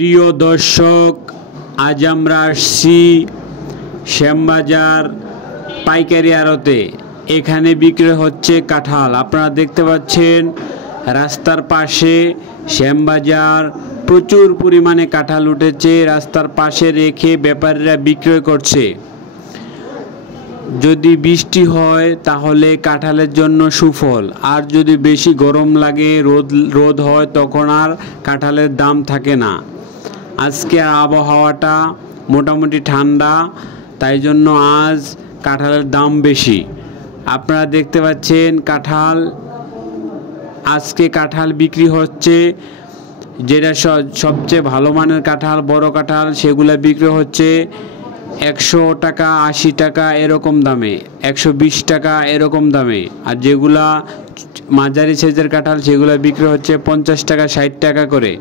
প্রিয় দর্শক, আজ আমরা আসছি শ্যামবাজার পাইকারি আড়তে। এখানে বিক্রি হচ্ছে কাঁঠাল। আপনারা দেখতে পাচ্ছেন রাস্তার পাশে শ্যামবাজার প্রচুর পরিমাণে কাঁঠাল উঠেছে। রাস্তার পাশে রেখে ব্যাপারীরা বিক্রয় করছে। যদি বৃষ্টি হয় তাহলে কাঁঠালের জন্য সুফল, আর যদি বেশি গরম লাগে, রোদ হয়, তখন আর কাঁঠালের দাম থাকে না। আজকে আবহাওয়াটা মোটামুটি ঠান্ডা, তাই জন্য আজ কাঁঠালের দাম বেশি। আপনারা দেখতে পাচ্ছেন আজকে কাঁঠাল বিক্রি হচ্ছে। যেটা সবচেয়ে ভালো মানের কাঁঠাল, বড় কাঁঠাল, সেগুলো বিক্রি হচ্ছে 100 টাকা, 80 টাকা এরকম দামে, 120 টাকা এরকম দামে। আর যেগুলা মাঝারি সাইজের কাঁঠাল, সেগুলো বিক্রি হচ্ছে 50 টাকা, 60 টাকা করে।